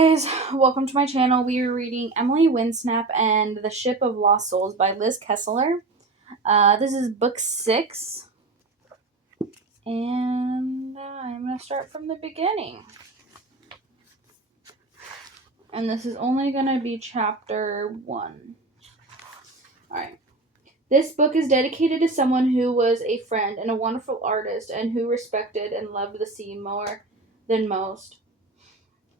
guys, welcome to my channel. We are reading Emily Windsnap and the Ship of Lost Souls by Liz Kessler. This is book 6, and I'm going to start from the beginning. And this is only going to be chapter 1. Alright. This book is dedicated to someone who was a friend and a wonderful artist and who respected and loved the sea more than most.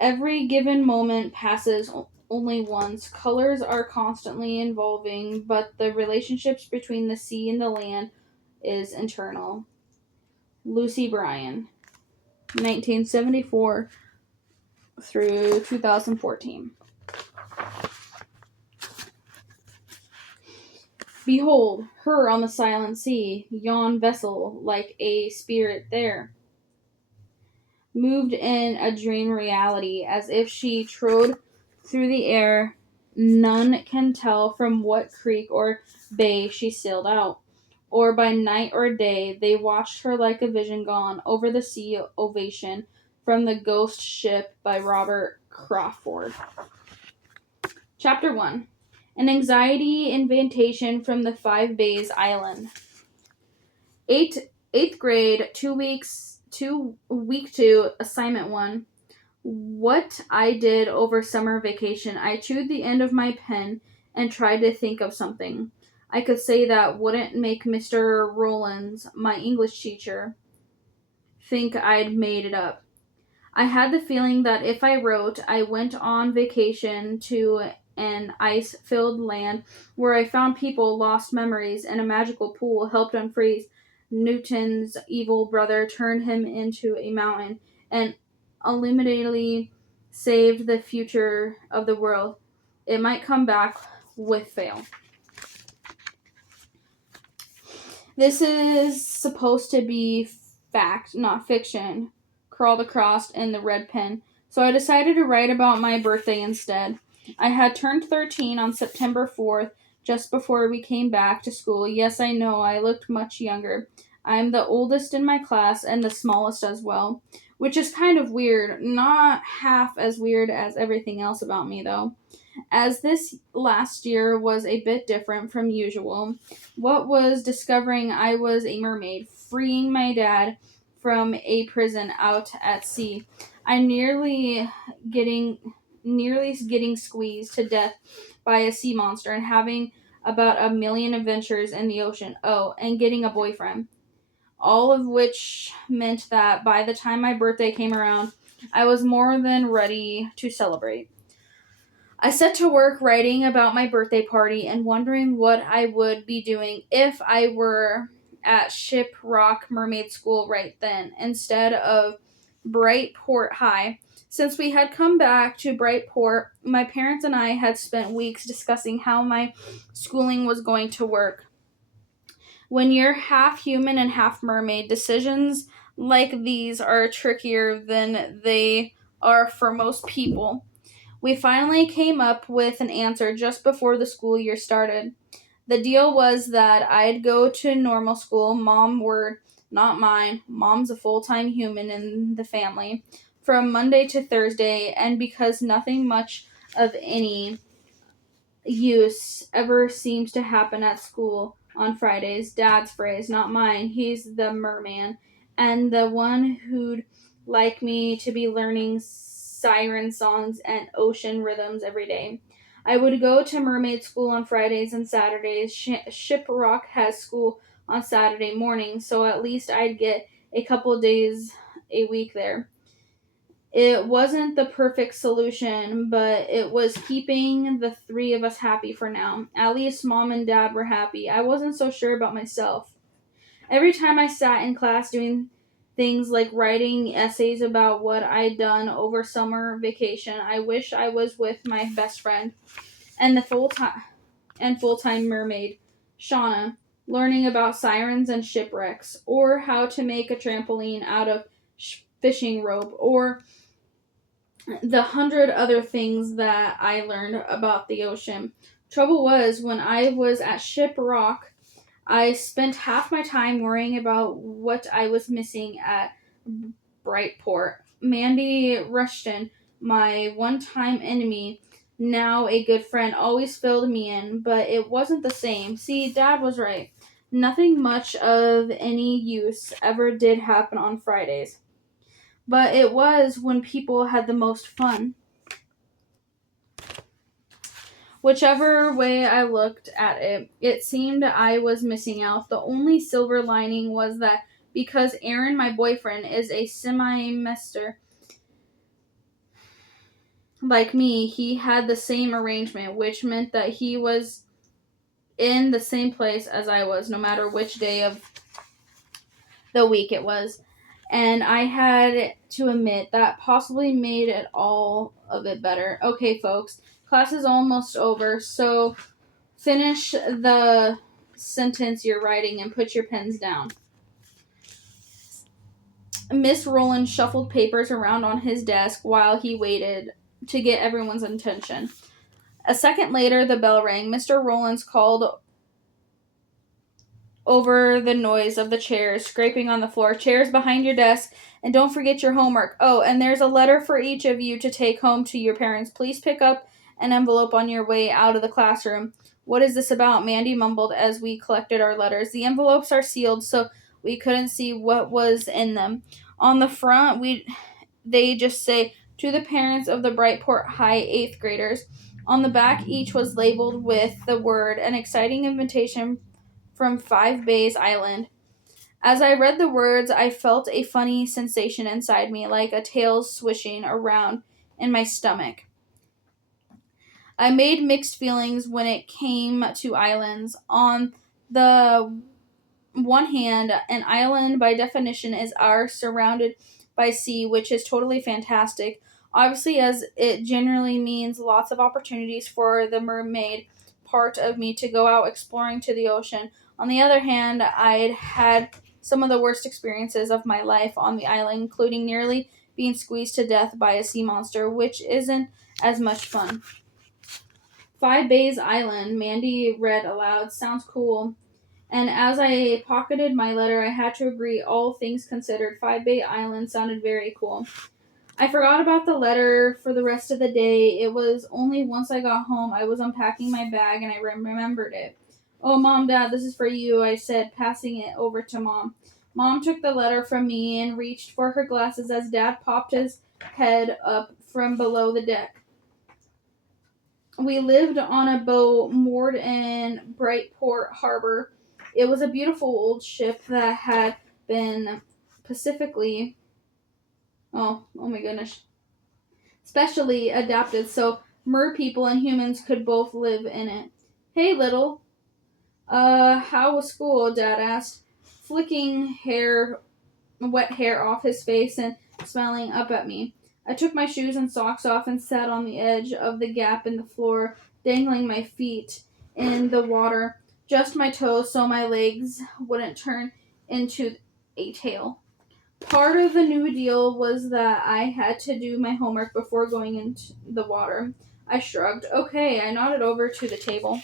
Every given moment passes only once. Colors are constantly evolving, but the relationships between the sea and the land is eternal. Lucy Bryan, 1974 through 2014. Behold, her on the silent sea, yon vessel, like a spirit there, moved in a dream reality, as if she trod through the air. None can tell from what creek or bay she sailed out, or by night or day they watched her like a vision gone over the sea. Ovation from the Ghost Ship by Robert Crawford. Chapter 1. An anxiety invitation from the Five Bays Island. Eighth grade, week 2, assignment 1. What I did over summer vacation. I chewed the end of my pen and tried to think of something I could say that wouldn't make Mr. Rollins, my English teacher, think I'd made it up. I had the feeling that if I wrote, I went on vacation to an ice-filled land where I found people, lost memories, and a magical pool helped unfreeze Newton's evil brother, turned him into a mountain, and ultimately saved the future of the world. It might come back with fail. This is supposed to be fact, not fiction, crawled across in the red pen, so I decided to write about my birthday instead. I had turned 13 on September 4th, just before we came back to school. Yes, I know, I looked much younger. I'm the oldest in my class and the smallest as well, which is kind of weird. Not half as weird as everything else about me, though, as this last year was a bit different from usual. What was discovering I was a mermaid, freeing my dad from a prison out at sea. I nearly getting squeezed to death by a sea monster and having about 1,000,000 adventures in the ocean. Oh, and getting a boyfriend. All of which meant that by the time my birthday came around, I was more than ready to celebrate. I set to work writing about my birthday party and wondering what I would be doing if I were at Shiprock Mermaid School right then, instead of Brightport High. Since we had come back to Brightport, my parents and I had spent weeks discussing how my schooling was going to work. When you're half human and half mermaid, decisions like these are trickier than they are for most people. We finally came up with an answer just before the school year started. The deal was that I'd go to normal school, mom word, not mine. Mom's a full-time human in the family, from Monday to Thursday, and because nothing much of any use ever seems to happen at school on Fridays, Dad's phrase, not mine. He's the merman, and the one who'd like me to be learning siren songs and ocean rhythms every day. I would go to mermaid school on Fridays and Saturdays. Shiprock has school on Saturday mornings, so at least I'd get a couple days a week there. It wasn't the perfect solution, but it was keeping the three of us happy for now. At least Mom and Dad were happy. I wasn't so sure about myself. Every time I sat in class doing things like writing essays about what I'd done over summer vacation, I wish I was with my best friend and the full-time mermaid, Shauna, learning about sirens and shipwrecks, or how to make a trampoline out of fishing rope, or the 100 other things that I learned about the ocean. Trouble was, when I was at Shiprock, I spent half my time worrying about what I was missing at Brightport. Mandy Rushton my one-time enemy, now a good friend, always filled me in, but it wasn't the same. See, Dad was right. Nothing much of any use ever did happen on Fridays. But it was when people had the most fun. Whichever way I looked at it, it seemed I was missing out. The only silver lining was that because Aaron, my boyfriend, is a semester like me, he had the same arrangement, which meant that he was in the same place as I was, no matter which day of the week it was. And I had to admit that possibly made it all of it better. Okay, folks, class is almost over, so finish the sentence you're writing and put your pens down. Miss Rowland shuffled papers around on his desk while he waited to get everyone's attention. A second later, the bell rang. Mr. Rowlands called over the noise of the chairs scraping on the floor. Chairs behind your desk, and don't forget your homework. Oh, and there's a letter for each of you to take home to your parents. Please pick up an envelope on your way out of the classroom. What is this about? Mandy mumbled as we collected our letters. The envelopes are sealed, so we couldn't see what was in them. On the front, they just say, to the parents of the Brightport High 8th graders. On the back, each was labeled with the word, an exciting invitation from 5 Bays Island. As I read the words, I felt a funny sensation inside me, like a tail swishing around in my stomach. I made mixed feelings when it came to islands. On the one hand, an island by definition is ours, surrounded by sea, which is totally fantastic. Obviously, as it generally means lots of opportunities for the mermaid part of me to go out exploring to the ocean. On the other hand, I'd had some of the worst experiences of my life on the island, including nearly being squeezed to death by a sea monster, which isn't as much fun. 5 Bays Island, Mandy read aloud. Sounds cool. And as I pocketed my letter, I had to agree, all things considered, 5 Bay Island sounded very cool. I forgot about the letter for the rest of the day. It was only once I got home I was unpacking my bag and I remembered it. Oh, Mom, Dad, this is for you, I said, passing it over to Mom. Mom took the letter from me and reached for her glasses as Dad popped his head up from below the deck. We lived on a boat moored in Brightport Harbor. It was a beautiful old ship that had been specially adapted so mer people and humans could both live in it. Hey, little. How was school? Dad asked, flicking wet hair off his face and smiling up at me. I took my shoes and socks off and sat on the edge of the gap in the floor, dangling my feet in the water, just my toes so my legs wouldn't turn into a tail. Part of the new deal was that I had to do my homework before going into the water. I shrugged. Okay, I nodded over to the table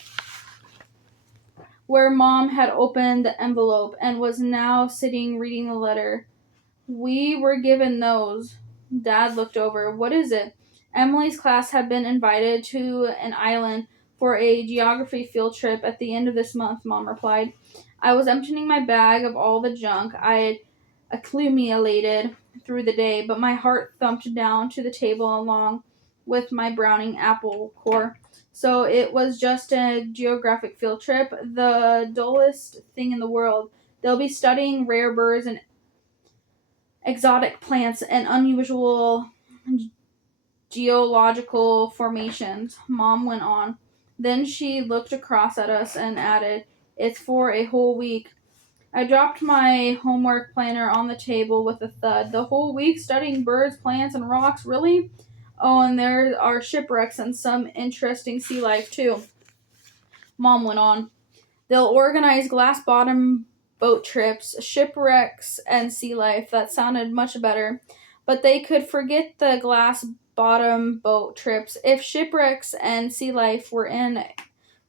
where Mom had opened the envelope and was now sitting reading the letter. We were given those. Dad looked over. What is it? Emily's class had been invited to an island for a geography field trip at the end of this month, Mom replied. I was emptying my bag of all the junk I had accumulated through the day, but my heart thumped down to the table along with my Browning apple core. So it was just a geographic field trip, the dullest thing in the world. They'll be studying rare birds and exotic plants and unusual geological formations, Mom went on. Then she looked across at us and added, it's for a whole week. I dropped my homework planner on the table with a thud. The whole week studying birds, plants, and rocks? Really? Oh, and there are shipwrecks and some interesting sea life, too. Mom went on. They'll organize glass-bottom boat trips, shipwrecks, and sea life. That sounded much better. But they could forget the glass-bottom boat trips. If shipwrecks and sea life were in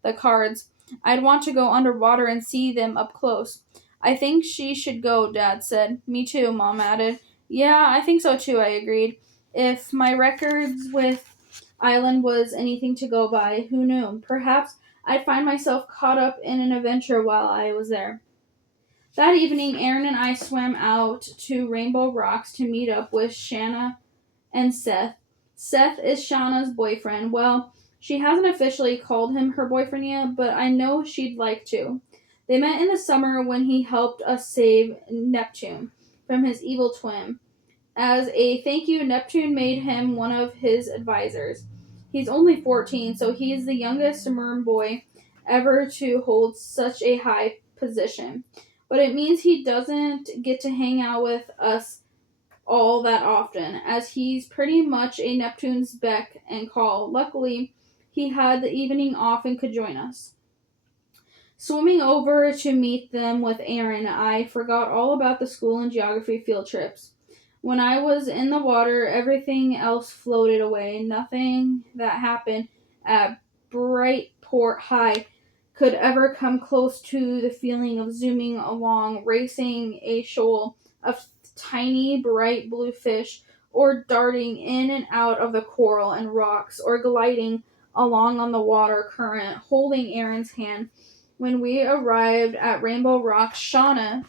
the cards, I'd want to go underwater and see them up close. I think she should go, Dad said. Me too, Mom added. Yeah, I think so too, I agreed. If my records with Island was anything to go by, who knew? Perhaps I'd find myself caught up in an adventure while I was there. That evening, Aaron and I swam out to Rainbow Rocks to meet up with Shanna and Seth. Seth is Shauna's boyfriend. Well, she hasn't officially called him her boyfriend yet, but I know she'd like to. They met in the summer when he helped us save Neptune from his evil twin. As a thank you, Neptune made him one of his advisors. He's only 14, so he's the youngest merman boy ever to hold such a high position. But it means he doesn't get to hang out with us all that often, as he's pretty much a Neptune's beck and call. Luckily, he had the evening off and could join us. Swimming over to meet them with Aaron, I forgot all about the school and geography field trips. When I was in the water, everything else floated away. Nothing that happened at Brightport High could ever come close to the feeling of zooming along, racing a shoal of tiny, bright blue fish, or darting in and out of the coral and rocks, or gliding along on the water current, holding Aaron's hand. When we arrived at Rainbow Rock, Shauna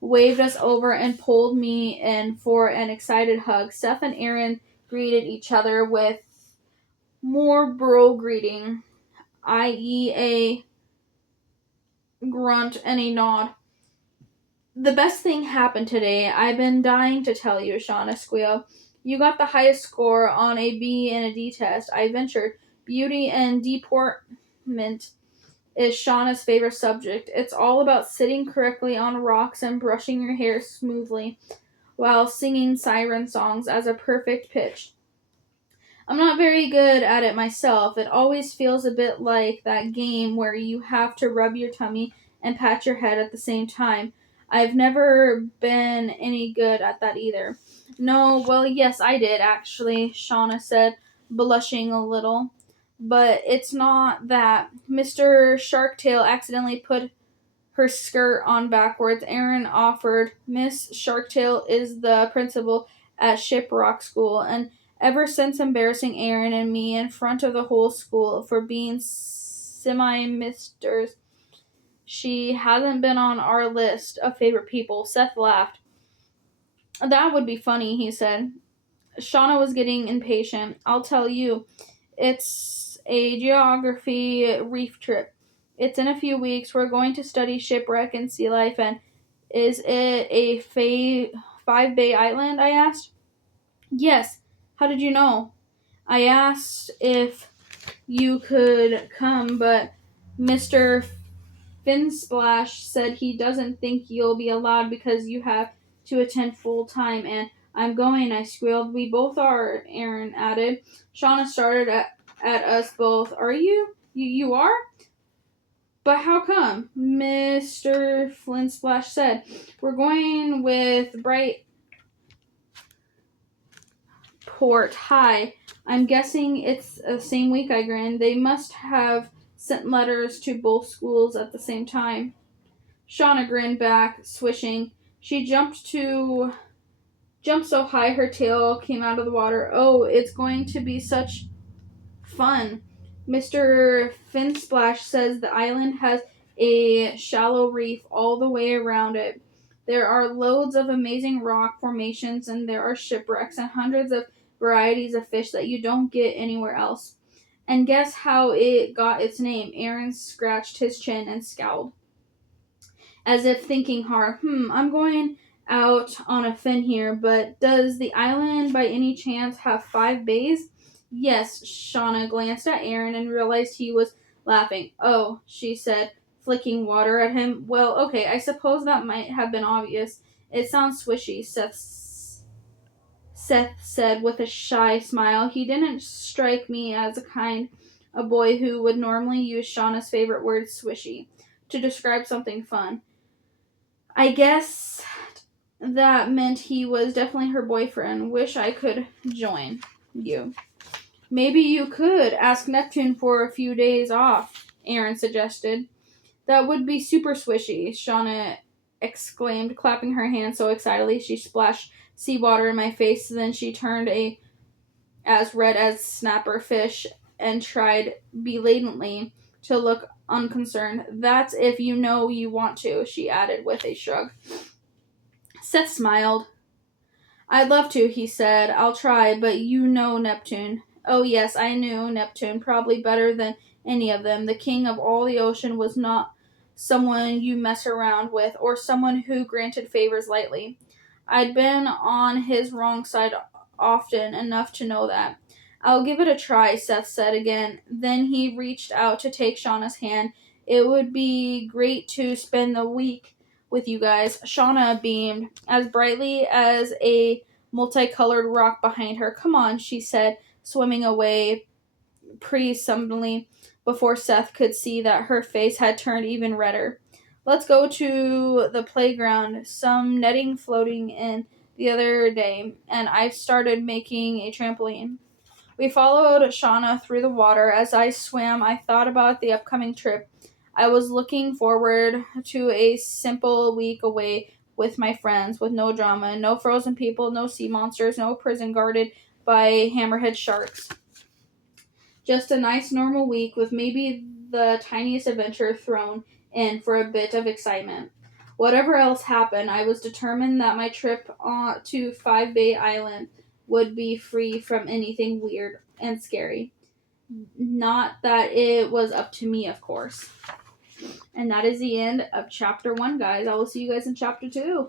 waved us over and pulled me in for an excited hug. Seth and Aaron greeted each other with more bro greeting, i.e. a grunt and a nod. The best thing happened today. I've been dying to tell you, Shauna squealed. You got the highest score on a B and a D test. I ventured. Beauty and deportment is Shauna's favorite subject. It's all about sitting correctly on rocks and brushing your hair smoothly while singing siren songs as a perfect pitch. I'm not very good at it myself. It always feels a bit like that game where you have to rub your tummy and pat your head at the same time. I've never been any good at that either. No, well, yes, I did, actually, Shauna said, blushing a little. But it's not that. Mr. Sharktail accidentally put her skirt on backwards. Aaron offered. Miss Sharktail is the principal at Shiprock School, and ever since embarrassing Aaron and me in front of the whole school for being semi-misters, she hasn't been on our list of favorite people. Seth laughed. That would be funny, he said. Shauna was getting impatient. I'll tell you, it's a geography reef trip. It's in a few weeks. We're going to study shipwreck and sea life, and is it a 5-bay island, I asked. Yes. How did you know? I asked if you could come, but Mr. Finsplash said he doesn't think you'll be allowed because you have to attend full time, and I'm going, I squealed. We both are, Aaron added. Shauna started at us both. Are you? You are? But how come? Mr. Flintsplash said. We're going with Brightport High. I'm guessing it's the same week, I grinned. They must have sent letters to both schools at the same time. Shauna grinned back, swishing. She jumped so high her tail came out of the water. Oh, it's going to be such fun. Mr. Finsplash says the island has a shallow reef all the way around it. There are loads of amazing rock formations, and there are shipwrecks and hundreds of varieties of fish that you don't get anywhere else. And guess how it got its name? Aaron scratched his chin and scowled, as if thinking hard. I'm going out on a fin here, but does the island by any chance have 5 bays? Yes, Shauna glanced at Aaron and realized he was laughing. Oh, she said, flicking water at him. Well, okay, I suppose that might have been obvious. It sounds swishy, Seth said with a shy smile. He didn't strike me as a kind of boy who would normally use Shauna's favorite word, swishy, to describe something fun. I guess that meant he was definitely her boyfriend. Wish I could join you. Maybe you could ask Neptune for a few days off, Aaron suggested. That would be super swishy, Shauna exclaimed, clapping her hands so excitedly she splashed seawater in my face. Then she turned as red as snapper fish and tried belatedly to look unconcerned. That's if you know you want to, she added with a shrug. Seth smiled. I'd love to, he said. I'll try, but you know Neptune. Oh, yes, I knew Neptune, probably better than any of them. The king of all the ocean was not someone you mess around with or someone who granted favors lightly. I'd been on his wrong side often enough to know that. I'll give it a try, Seth said again. Then he reached out to take Shauna's hand. It would be great to spend the week with you guys. Shauna beamed as brightly as a multicolored rock behind her. Come on, she said, swimming away presumably before Seth could see that her face had turned even redder. Let's go to the playground. Some netting floating in the other day, and I've started making a trampoline. We followed Shauna through the water. As I swam, I thought about the upcoming trip. I was looking forward to a simple week away with my friends, with no drama, no frozen people, no sea monsters, no prison guarded by hammerhead sharks. Just a nice normal week with maybe the tiniest adventure thrown in for a bit of excitement. Whatever else happened, I was determined that my trip to Five Bay Island would be free from anything weird and scary. Not that it was up to me, of course. And that is the end of chapter 1, guys. I will see you guys in chapter 2.